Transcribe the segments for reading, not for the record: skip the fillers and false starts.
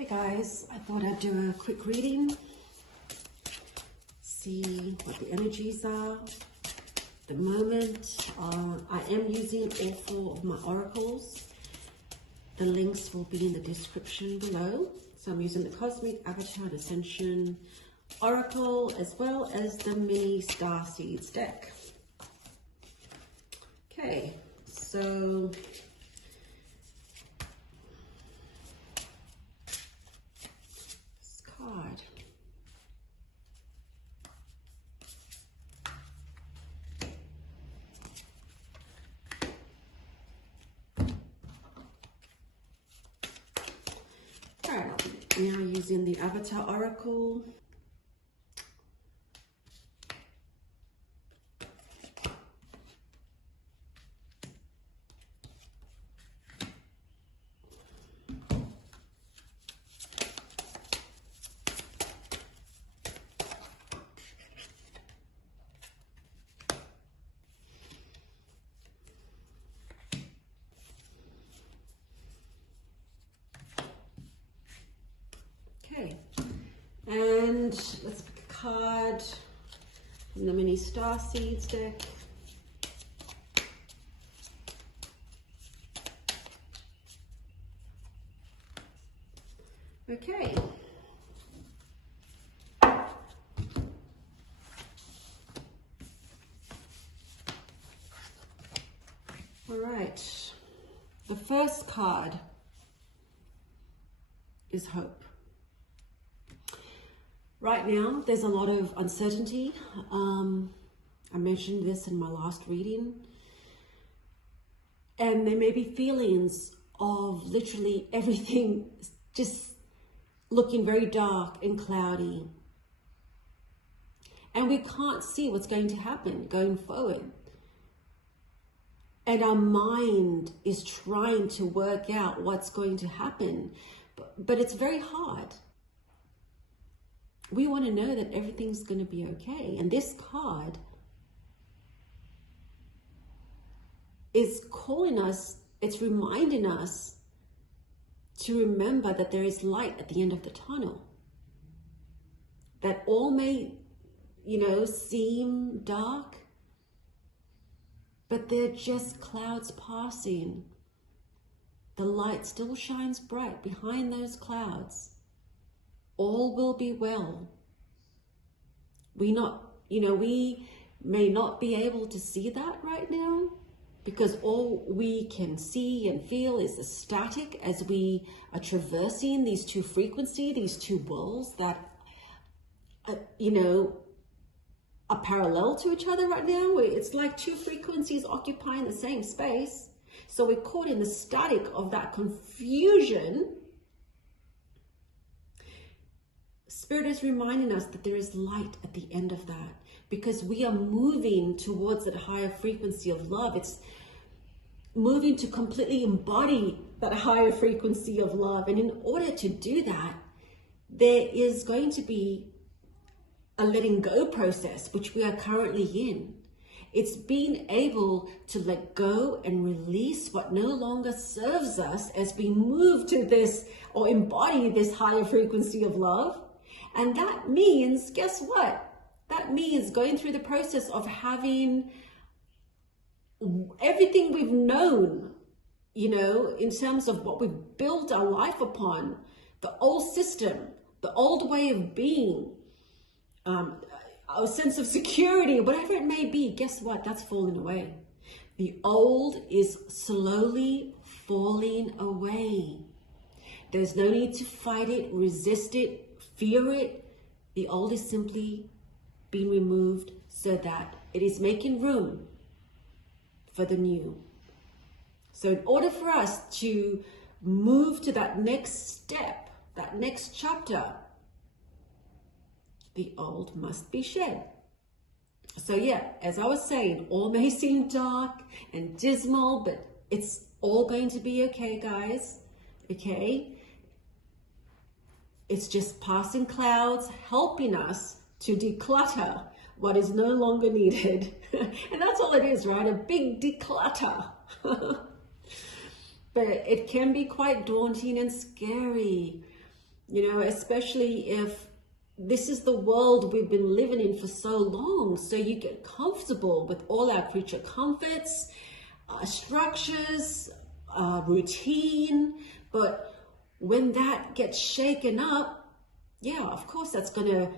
Hey guys, I thought I'd do a quick reading, see what the energies are at the moment. I am using all 4 of my oracles. The links will be in the description below. So I'm using the Cosmic Avatar and Ascension Oracle as well as the mini Star Seeds deck. Okay, so card. All right, now using the Avatar Oracle. Okay, and let's pick a card from the mini Star Seeds deck. Okay. All right. The first card is hope. Right now, there's a lot of uncertainty. I mentioned this in my last reading. And there may be feelings of literally everything just looking very dark and cloudy. And we can't see what's going to happen going forward. And our mind is trying to work out what's going to happen. But it's very hard. We want to know that everything's going to be okay. And this card is calling us, it's reminding us to remember that there is light at the end of the tunnel. That all may, seem dark, but they're just clouds passing. The light still shines bright behind those clouds. All will be well. We may not be able to see that right now because all we can see and feel is the static as we are traversing these 2 frequencies, these 2 worlds that, are parallel to each other right now. It's like 2 frequencies occupying the same space. So we're caught in the static of that confusion. Spirit is reminding us that there is light at the end of that because we are moving towards that higher frequency of love. It's moving to completely embody that higher frequency of love. And in order to do that, there is going to be a letting go process, which we are currently in. It's being able to let go and release what no longer serves us as we move to this or embody this higher frequency of love. And that means, guess what? That means going through the process of having everything we've known, in terms of what we've built our life upon, the old system, the old way of being, our sense of security, whatever it may be, guess what? That's falling away. The old is slowly falling away. There's no need to fight it, resist it, fear it. The old is simply being removed so that it is making room for the new. So in order for us to move to that next step, that next chapter, the old must be shed. So yeah, as I was saying, all may seem dark and dismal, but it's all going to be okay, guys. Okay? It's just passing clouds helping us to declutter what is no longer needed. And that's all it is, right? A big declutter. But it can be quite daunting and scary. you know, especially if this is the world we've been living in for so long. So you get comfortable with all our creature comforts, structures, routine. But when that gets shaken up, yeah, of course, that's going to,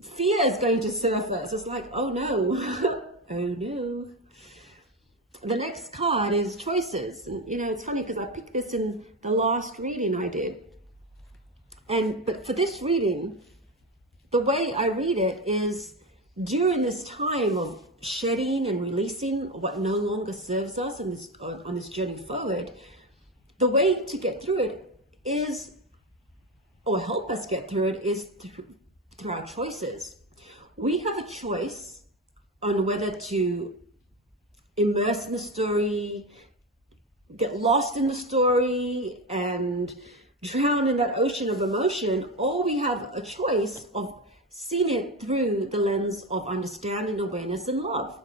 fear is going to surface. It's like, oh no, oh no. The next card is choices. And, you know, it's funny because I picked this in the last reading I did. But for this reading, the way I read it is during this time of shedding and releasing what no longer serves us in this, on this journey forward, the way to get through it is, or help us get through it, is through our choices. We have a choice on whether to immerse in the story, get lost in the story, and drown in that ocean of emotion, or we have a choice of seeing it through the lens of understanding, awareness, and love.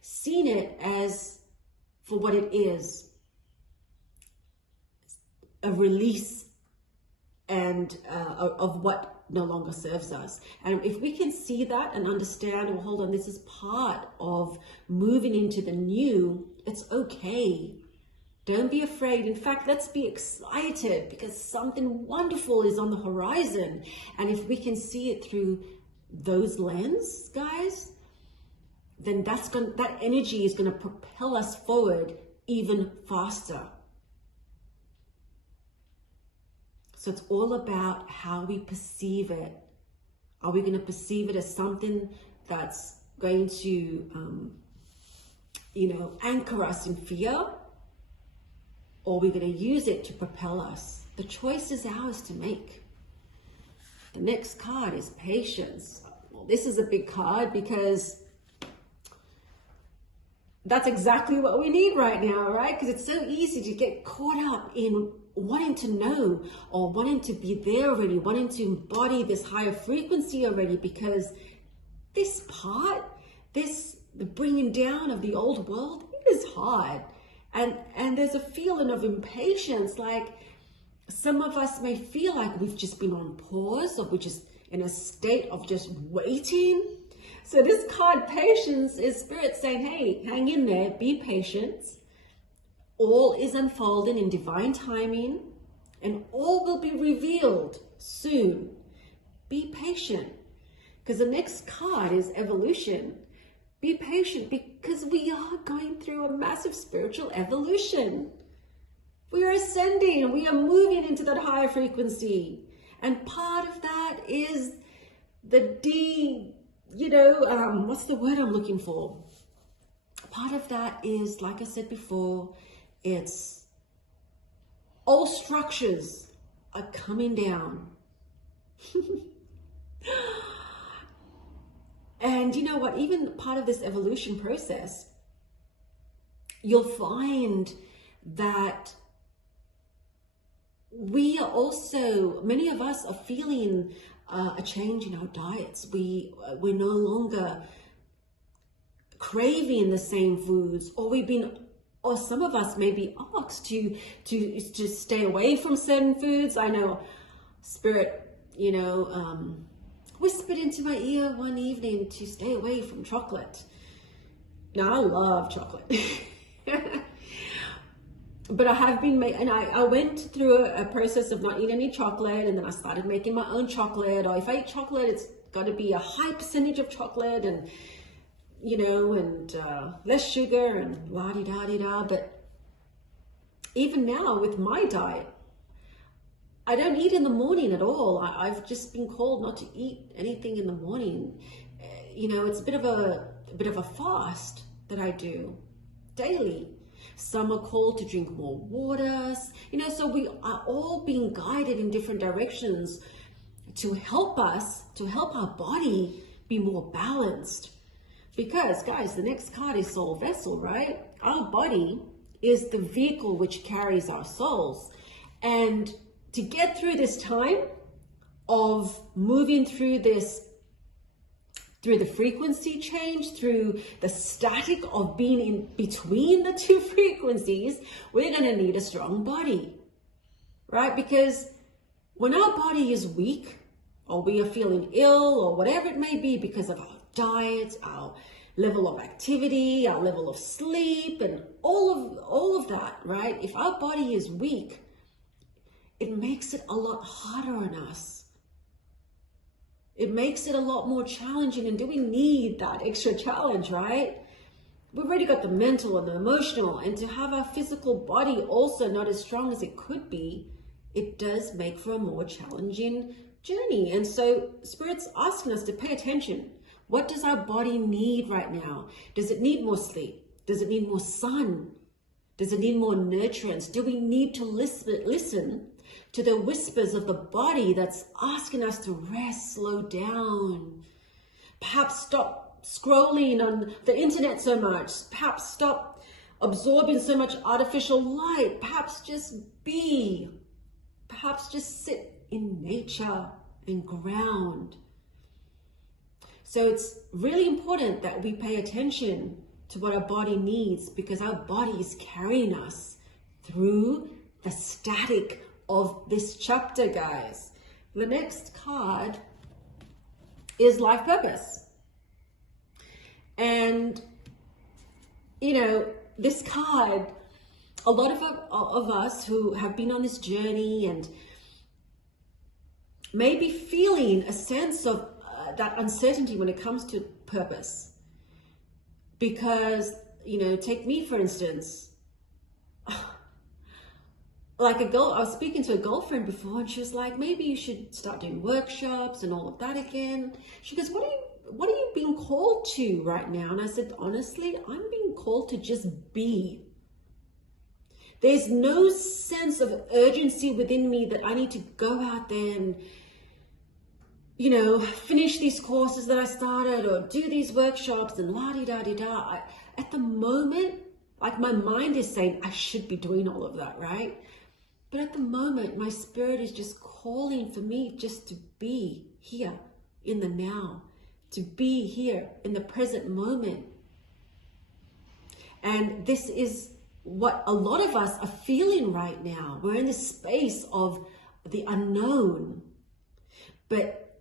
Seeing it as for what it is, a release and of what no longer serves us. And if we can see that and understand, well, hold on, this is part of moving into the new, it's okay. Don't be afraid. In fact, let's be excited because something wonderful is on the horizon. And if we can see it through those lenses, guys, then that energy is going to propel us forward even faster. So it's all about how we perceive it. Are we going to perceive it as something that's going to, anchor us in fear? Or we're going to use it to propel us? The choice is ours to make. The next card is patience. Well, this is a big card because that's exactly what we need right now, right? Because it's so easy to get caught up in wanting to know or wanting to be there already, wanting to embody this higher frequency already, because this part, the bringing down of the old world, it is hard. And there's a feeling of impatience, like some of us may feel like we've just been on pause, or we're just in a state of just waiting. So this card, patience, is spirit saying, hey, hang in there, be patient. All is unfolding in divine timing, and all will be revealed soon. Be patient, because the next card is evolution. Be patient because we are going through a massive spiritual evolution. We are ascending and we are moving into that higher frequency. And part of that is what's the word I'm looking for? Part of that is, like I said before, it's all structures are coming down. And you know what, even part of this evolution process, you'll find that we are also, many of us are feeling a change in our diets. We're no longer craving the same foods, or some of us may be asked to stay away from certain foods. I know Spirit, whispered into my ear one evening to stay away from chocolate. Now, I love chocolate. But I have been and I went through a process of not eating any chocolate, and then I started making my own chocolate. Or if I eat chocolate, it's got to be a high percentage of chocolate, and less sugar and la-di-da-di-da. But even now with my diet, I don't eat in the morning at all. I've just been called not to eat anything in the morning. It's a bit of a fast that I do daily. Some are called to drink more water. So we are all being guided in different directions to help our body be more balanced. Because, guys, the next card is soul vessel, right? Our body is the vehicle which carries our souls. And to get through this time of moving through the frequency change, through the static of being in between the two frequencies, we're going to need a strong body, right? Because When our body is weak, or we are feeling ill, or whatever it may be, because of our diet, our level of activity, our level of sleep, and all of that, right? If our body is weak, it makes it a lot harder on us. It makes it a lot more challenging. And do we need that extra challenge, right? We've already got the mental and the emotional, and to have our physical body also not as strong as it could be, it does make for a more challenging journey. And so Spirit's asking us to pay attention. What does our body need right now? Does it need more sleep? Does it need more sun? Does it need more nurturance? Do we need to listen to the whispers of the body that's asking us to rest, slow down? Perhaps stop scrolling on the internet so much. Perhaps stop absorbing so much artificial light. Perhaps just be. Perhaps just sit in nature and ground. So it's really important that we pay attention to what our body needs, because our body is carrying us through the static of this chapter, guys. The next card is life purpose. And, you know, this card, a lot of us who have been on this journey and may be feeling a sense of that uncertainty when it comes to purpose. Because, you know, take me for instance, like I was speaking to a girlfriend before, and she was like, maybe you should start doing workshops and all of that again. She goes, what are you being called to right now? And I said, honestly, I'm being called to just be. There's no sense of urgency within me that I need to go out there and, you know, finish these courses that I started or do these workshops and la-di-da-di-da. At the moment, like my mind is saying I should be doing all of that, right? But at the moment, my spirit is just calling for me just to be here in the now, to be here in the present moment. And this is what a lot of us are feeling right now. We're in this space of the unknown. But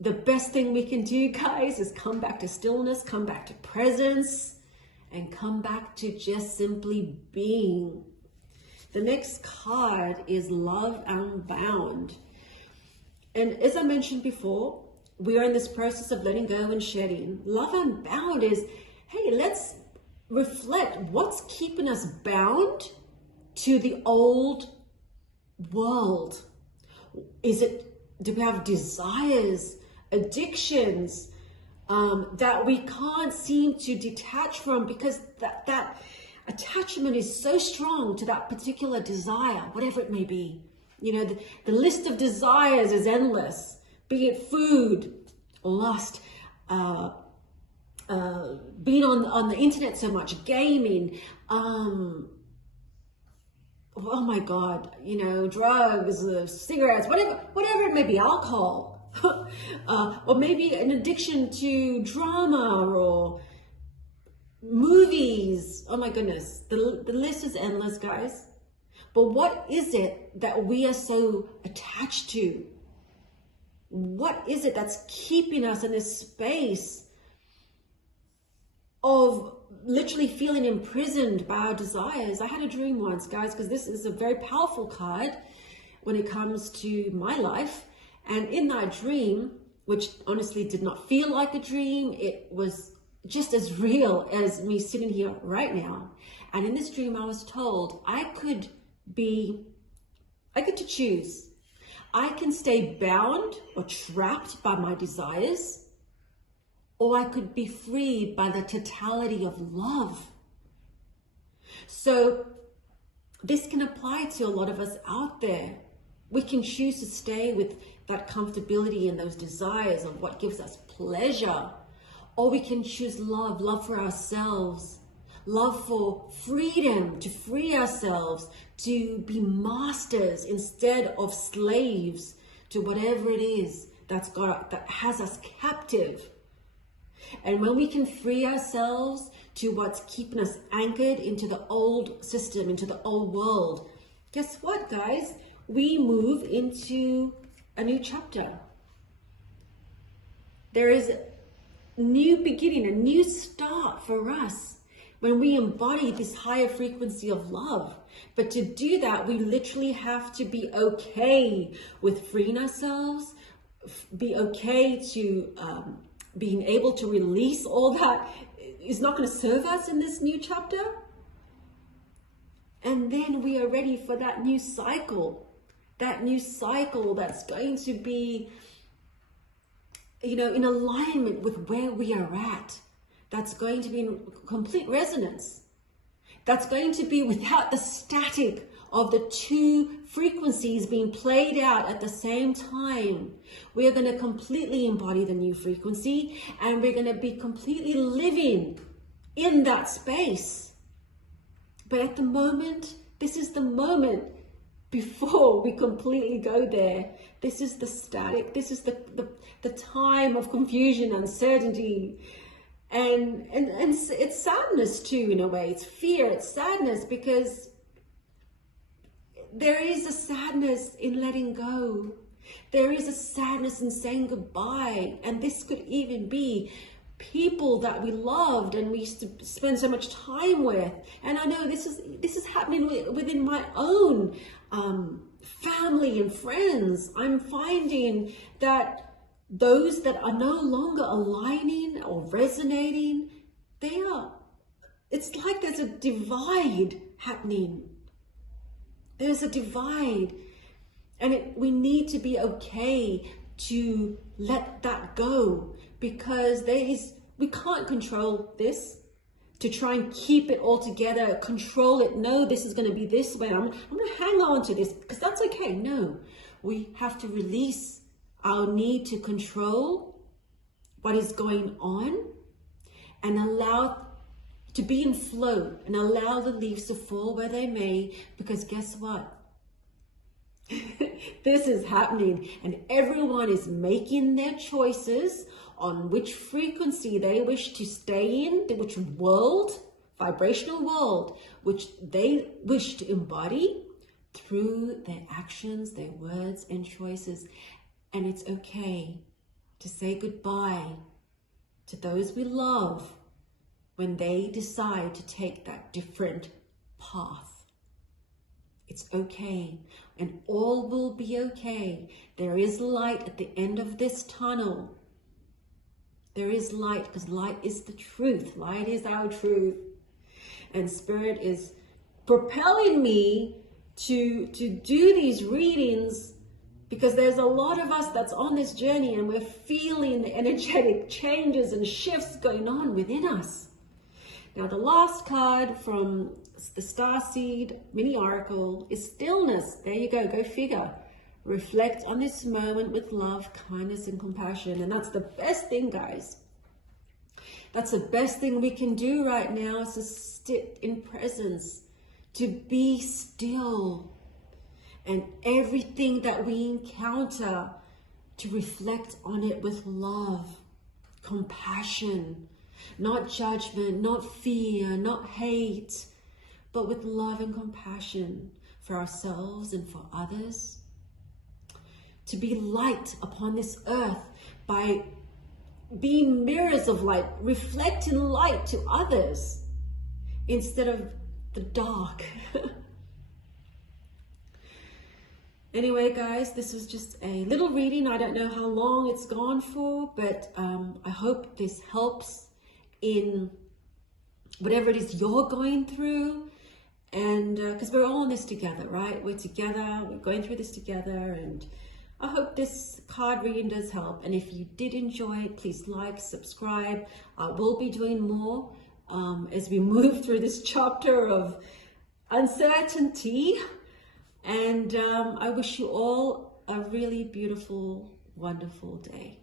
the best thing we can do, guys, is come back to stillness, come back to presence, and come back to just simply being. The next card is Love Unbound. And as I mentioned before, we are in this process of letting go and shedding. Love Unbound is, hey, let's reflect what's keeping us bound to the old world. Do we have desires, addictions that we can't seem to detach from, because that attachment is so strong to that particular desire, whatever it may be. You know, the list of desires is endless, be it food, lust, being on the internet so much, gaming, oh my God, you know, drugs, cigarettes, whatever it may be, alcohol, or maybe an addiction to drama or movies. Oh my goodness, the list is endless, guys. But what is it that we are so attached to? What is it that's keeping us in this space of literally feeling imprisoned by our desires? I had a dream once, guys, because this is a very powerful card when it comes to my life. And in that dream, which honestly did not feel like a dream, it was just as real as me sitting here right now. And in this dream, I was told I could to choose. I can stay bound or trapped by my desires, or I could be freed by the totality of love. So this can apply to a lot of us out there. We can choose to stay with that comfortability and those desires of what gives us pleasure, or we can choose love for ourselves, love for freedom, to free ourselves, to be masters instead of slaves to whatever it is that has us captive. And when we can free ourselves to what's keeping us anchored into the old system, into the old world, guess what, guys? we move into a new chapter. There is a new beginning, a new start for us when we embody this higher frequency of love. But to do that, we literally have to be okay with freeing ourselves, be okay to being able to release all that is not going to serve us in this new chapter. And then we are ready for that new cycle that's going to be, you know, in alignment with where we are at. That's going to be in complete resonance. That's going to be without the static of the two frequencies being played out at the same time. We are going to completely embody the new frequency, and we're going to be completely living in that space. But at the moment, this is the moment before we completely go there. This is the static. This is the time of confusion, uncertainty, and it's sadness too, in a way. It's fear, it's sadness, because there is a sadness in letting go. There is a sadness in saying goodbye. And this could even be people that we loved and we used to spend so much time with. And I know this is happening within my own family and friends. I'm finding that those that are no longer aligning or resonating, it's like there's a divide happening. There's a divide, and we need to be okay to let that go, because we can't control this. To try and keep it all together, control it. No, this is going to be this way. I'm going to hang on to this because that's okay. No, we have to release our need to control what is going on and allow to be in flow and allow the leaves to fall where they may, because guess what? This is happening, and everyone is making their choices on which frequency they wish to stay in, which world, vibrational world, which they wish to embody through their actions, their words and choices. And it's okay to say goodbye to those we love when they decide to take that different path. It's okay, and all will be okay. There is light at the end of this tunnel. There is light, because light is the truth. Light is our truth. And Spirit is propelling me to do these readings, because there's a lot of us that's on this journey and we're feeling the energetic changes and shifts going on within us. Now, the last card from the Starseed Mini Oracle is stillness. There you go. Go figure. Reflect on this moment with love, kindness, and compassion. And that's the best thing, guys. That's the best thing we can do right now, is to sit in presence, to be still. And everything that we encounter, to reflect on it with love, compassion, not judgment, not fear, not hate, but with love and compassion for ourselves and for others. To be light upon this earth by being mirrors of light, reflecting light to others instead of the dark. Anyway, guys, this was just a little reading. I don't know how long it's gone for, but I hope this helps in whatever it is you're going through. And because we're all in this together, right? We're together, we're going through this together, and I hope this card reading does help. And if you did enjoy it, please like, subscribe. I will be doing more as we move through this chapter of uncertainty. And I wish you all a really beautiful, wonderful day.